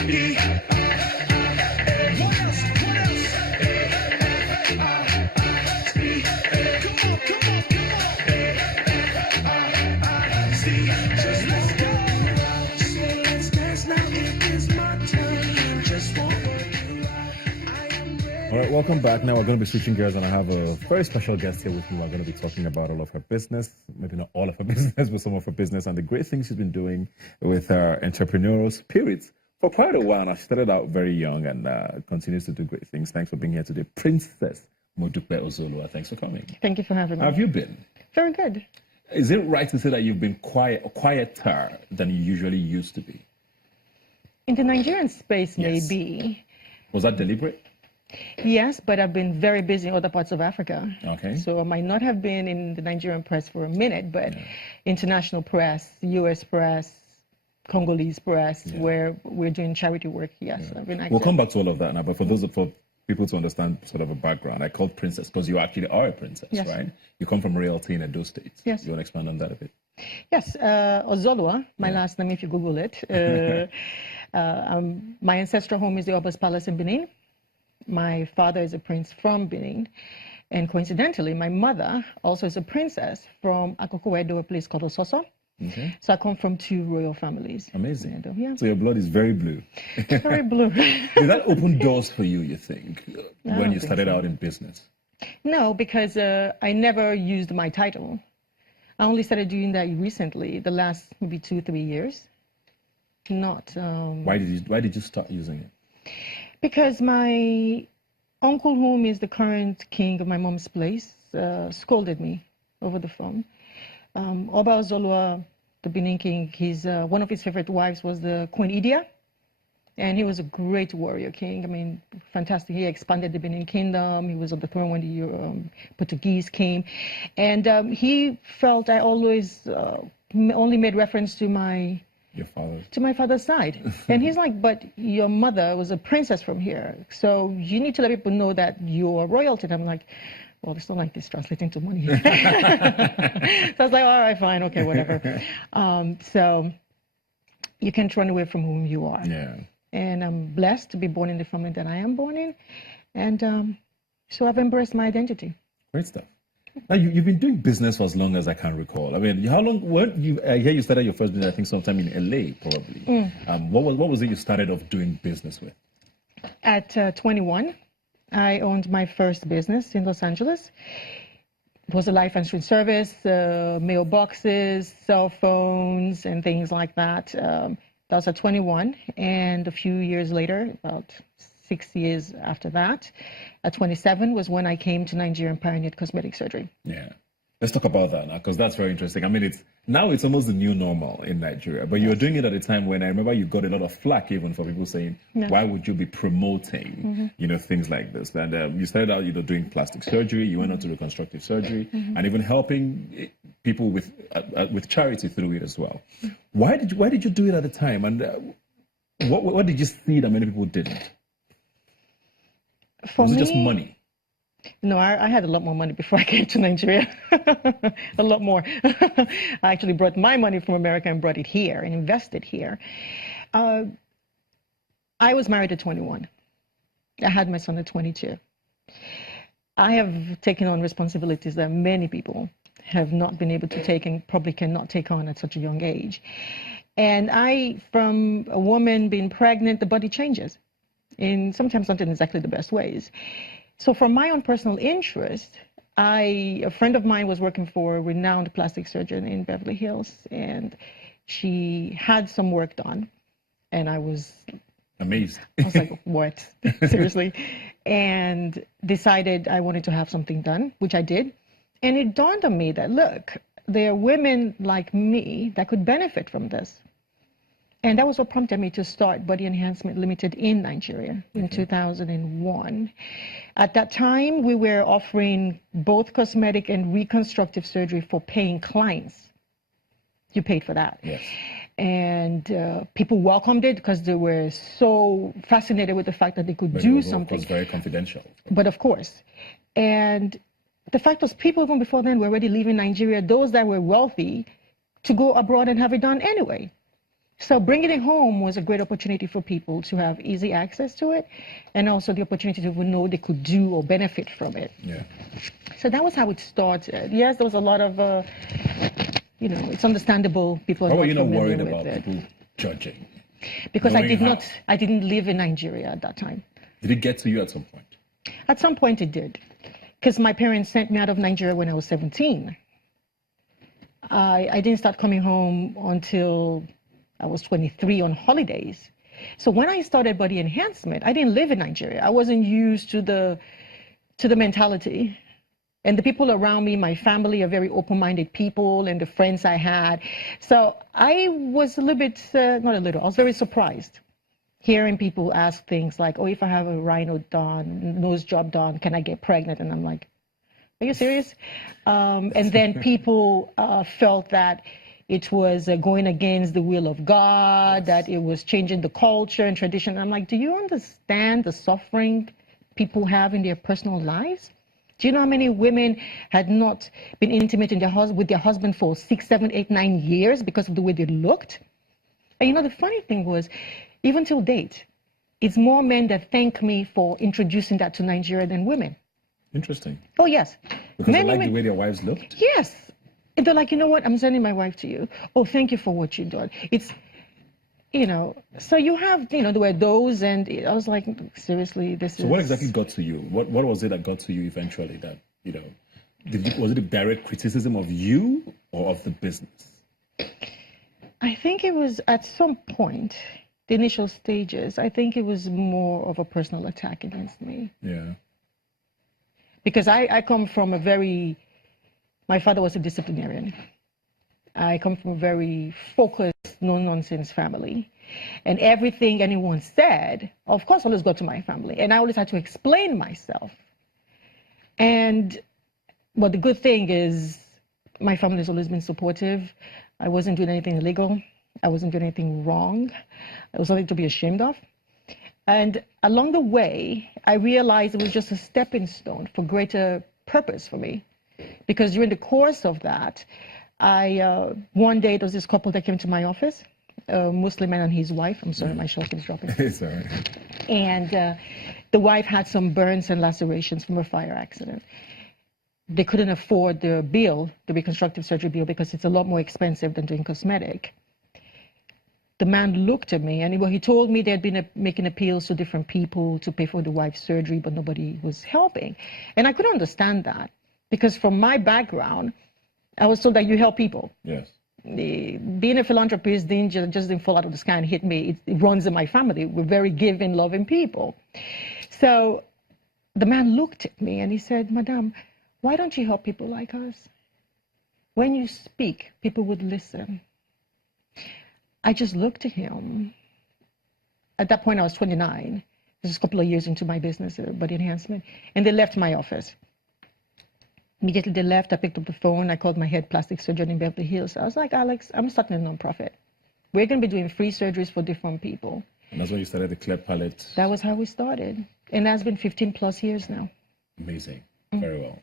All right, welcome back. Now we're going to be switching gears, and I have a very special guest here with me. We're going to be talking about all of her business, maybe not all of her business, but some of her business and the great things she's been doing with her entrepreneurial spirit for quite a while. Now, she started out very young and continues to do great things. Thanks for being here today, Princess Modupe Ozolua. Thanks for coming. Thank you for having me. How have you been? Very good. Is it right to say that you've been quieter than you usually used to be? In the Nigerian space, Yes. maybe. Was that deliberate? Yes, but I've been very busy in other parts of Africa. Okay. So I might not have been in the Nigerian press for a minute, but international press, U.S. press, Congolese press, where we're doing charity work, yes. I've been active. We'll come back to all of that now, but for people to understand sort of a background, I called Princess because you actually are a princess, Yes. right? You come from royalty in Edo State. Yes. You want to expand on that a bit? Yes, Ozolua, my last name if you Google it. My ancestral home is the Oba's Palace in Benin. My father is a prince from Benin. And coincidentally, my mother also is a princess from Akoko Edo, a place called Ososo. Okay. So I come from two royal families. Amazing. Yeah. So your blood is very blue. Very blue. Did that open doors for you think, when don't you think started so. out in business? No, because I never used my title. I only started doing that recently, the last maybe 2-3 years. Not. Why did you start using it? Because my uncle, whom is the current king of my mom's place, scolded me over the phone. Oba Ozolua, the Benin king, one of his favorite wives was the Queen Idia, and he was a great warrior king. I mean, fantastic. He expanded the Benin kingdom. He was on the throne when the Portuguese came, and he felt I always only made reference to my father's side. And he's like, but your mother was a princess from here, so you need to let people know that you're royalty. And I'm like, well, it's not like this translating to money. So I was like, all right, fine, okay, whatever. So you can't run away from whom you are. Yeah. And I'm blessed to be born in the family that I am born in. And so I've embraced my identity. Great stuff. Now, you've been doing business for as long as I can recall. I mean, how long? I hear you started your first business, I think, sometime in LA, probably. What was it you started off doing business with? At 21, I owned my first business in Los Angeles. It was a life insurance service, mailboxes, cell phones, and things like that. That was at 21, and a few years later, about 6 years after that, at 27 was when I came to Nigeria and pioneered cosmetic surgery. Yeah. Let's talk about that now, because that's very interesting. I mean, it's almost the new normal in Nigeria, but you were doing it at a time when I remember you got a lot of flack even for people saying, why would you be promoting, things like this? And you started out, doing plastic surgery, you went on to reconstructive surgery, and even helping people with charity through it as well. Why did you do it at the time? And what did you see that many people didn't? Was it just money? No, I had a lot more money before I came to Nigeria. A lot more. I actually brought my money from America and brought it here and invested here. I was married at 21. I had my son at 22. I have taken on responsibilities that many people have not been able to take and probably cannot take on at such a young age. And from a woman being pregnant, the body changes. And sometimes not in exactly the best ways. So from my own personal interest, a friend of mine was working for a renowned plastic surgeon in Beverly Hills, and she had some work done, and I was amazed. I was like, what? Seriously? And decided I wanted to have something done, which I did. And it dawned on me that, look, there are women like me that could benefit from this. And that was what prompted me to start Body Enhancement Limited in Nigeria in 2001. At that time, we were offering both cosmetic and reconstructive surgery for paying clients. You paid for that. Yes. And people welcomed it because they were so fascinated with the fact that they could do something. It was very confidential. But of course. And the fact was, people even before then were already leaving Nigeria, those that were wealthy, to go abroad and have it done anyway. So bringing it home was a great opportunity for people to have easy access to it, and also the opportunity to know they could do or benefit from it. Yeah. So that was how it started. Yes, there was a lot of, it's understandable people are Why were not you not familiar worried with about it. people judging? Because Knowing I didn't live in Nigeria at that time. Did it get to you at some point? At some point it did. Because my parents sent me out of Nigeria when I was 17. I didn't start coming home until I was 23 on holidays. So when I started body enhancement, I didn't live in Nigeria. I wasn't used to the mentality. And the people around me, my family, are very open-minded people, and the friends I had. So I was a little bit, not a little, I was very surprised hearing people ask things like, oh, if I have a rhino done, nose job done, can I get pregnant? And I'm like, are you serious? And then people felt that it was going against the will of God, that it was changing the culture and tradition. And I'm like, do you understand the suffering people have in their personal lives? Do you know how many women had not been intimate with their husband for 6, 7, 8, 9 years because of the way they looked? And the funny thing was, even till date, it's more men that thank me for introducing that to Nigeria than women. Interesting. Oh, yes. Because they like the way their wives looked? Yes. And they're like, you know what, I'm sending my wife to you. Oh, thank you for what you've done. It's, so you have, there were those, and I was like, seriously, So what exactly got to you? What was it that got to you eventually that, was it a direct criticism of you or of the business? I think it was at some point, the initial stages, I think it was more of a personal attack against me. Yeah. Because I come from my father was a disciplinarian. I come from a very focused, no-nonsense family. And everything anyone said, of course, always got to my family. And I always had to explain myself. But the good thing is my family has always been supportive. I wasn't doing anything illegal. I wasn't doing anything wrong. It was nothing to be ashamed of. And along the way, I realized it was just a stepping stone for greater purpose for me. Because during the course of that, one day there was this couple that came to my office, a Muslim man and his wife. I'm sorry, my shelf is dropping. It's all right. And the wife had some burns and lacerations from a fire accident. They couldn't afford the bill, the reconstructive surgery bill, because it's a lot more expensive than doing cosmetic. The man looked at me, and he told me they had been making appeals to different people to pay for the wife's surgery, but nobody was helping. And I couldn't understand that, because from my background, I was told that you help people. Yes. Being a philanthropist just didn't fall out of the sky and hit me. It runs in my family. We're very giving, loving people. So the man looked at me and he said, Madame, why don't you help people like us? When you speak, people would listen. I just looked at him. At that point, I was 29. This is a couple of years into my business, body enhancement. And they left my office. Immediately they left, I picked up the phone. I called my head plastic surgeon in Beverly Hills. I was like, Alex, I'm starting a nonprofit. We're going to be doing free surgeries for different people. And that's when you started the clear palette. That was how we started. And that's been 15 plus years now. Amazing. Very well.